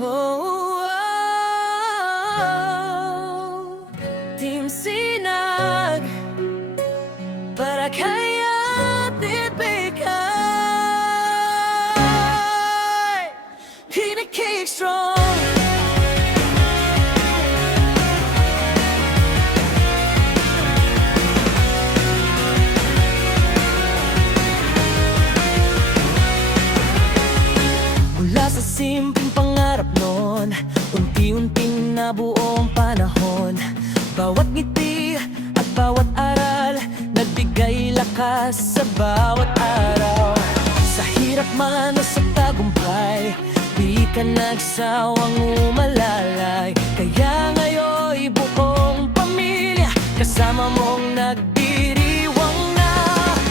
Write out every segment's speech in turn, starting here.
Oh, oh, Team Sinag para kay Ate Bigay. Kinikik strong. Mula sa simpleng pangarap noon, unti-unting nabuo ang panahon. Bawat ngiti at bawat aral, nagbigay lakas sa bawat araw. Sa hirap man o sa tagumpay, di ka nagsawang umalalay. Kaya ngayon'y buong pamilya, kasama mong nagdiriwang na.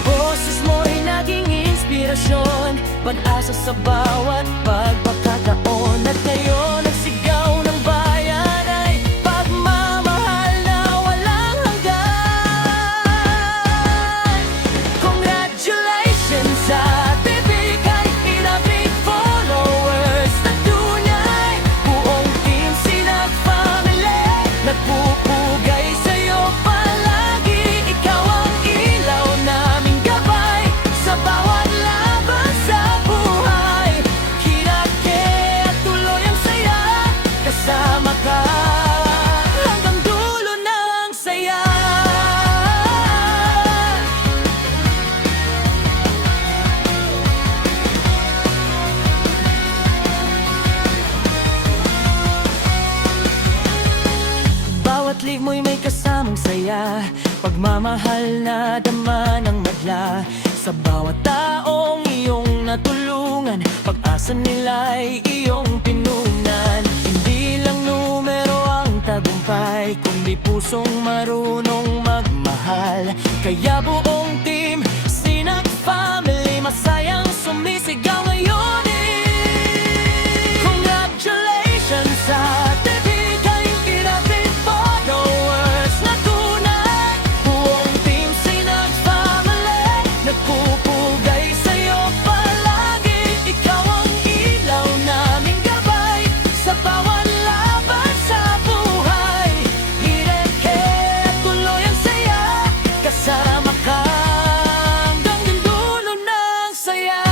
Boses mo'y naging inspirasyon, pag-asa sa bawat pagkakataon. At ngayon ang sigaw ng bayan ay pagmamahal na walang hanggan. Congratulations sa Ate Bigay, inabig followers na tunay. Buong Team Sinag family, nagpupugay sa'yo palagi. Ikaw ang ilaw naming gabay sa bawat laban sa buhay. Kinake at tuloy ang saya, kasama ka hanggang dulo ng saya. Bawat live mo'y may kasamang saya, pagmamahal na dama ng madla. Sa bawat taong iyong natulungan, pag-asa nila'y iyong pinunan. Hindi lang numero ang tagumpay, kundi pusong marunong magmahal. Kaya buong Team Sinag family, masayang sumisigaw ngayon eh. Congratulations sa Ate Bigay, inabig followers na tunay. Buong Team Sinag family, nagpupugay sa'yo palagi. Ikaw ang ilaw naming gabay sa bawat laban sa buhay. Hireke at tuloy ang saya, kasama ka hanggang dulo ng saya.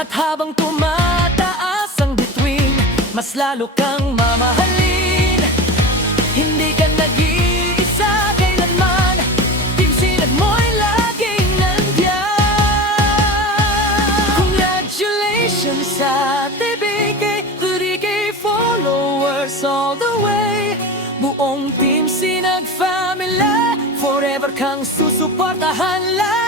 At habang tumataas ang bituin, mas lalo kang mamahalin. Hindi ka nag-iisa kailanman, Team Sinag mo'y laging nandiyan. Congratulations sa Ate Bigay, 30K followers all the way. Buong Team Sinag family, forever kang susuportahan lang.